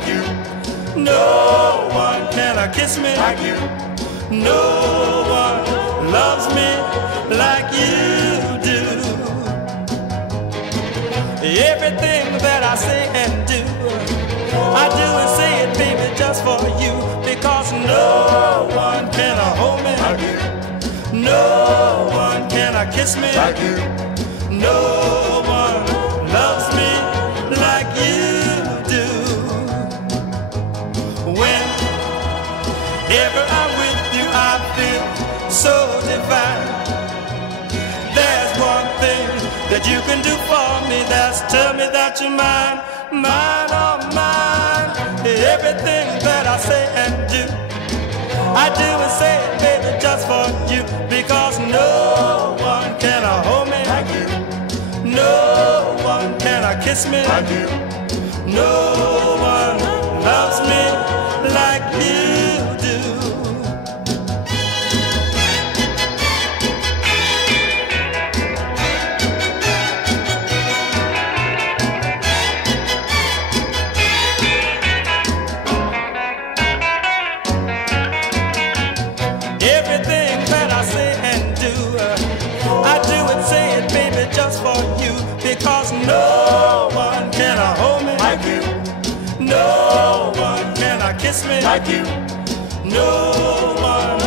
like you. No one can kiss me Like you. No one loves me like you do. Everything that I say and do, I do and say it, baby, just for you. Because no one can hold me Like you. No one can kiss me Like you. No one loves me like you do. Whenever I'm with you, I feel so divine. There's one thing that you can do for me, that's tell me that you're mine, mine, oh mine. Everything that I say and do, I do and say it, baby, just for you. Because no one can hold me Like you. No one can kiss me Like you. No one loves me like you do. Everything that I say and do, I do and say it, baby, just for you. Because no one can hold me Like you. No one can kiss me Like you. No one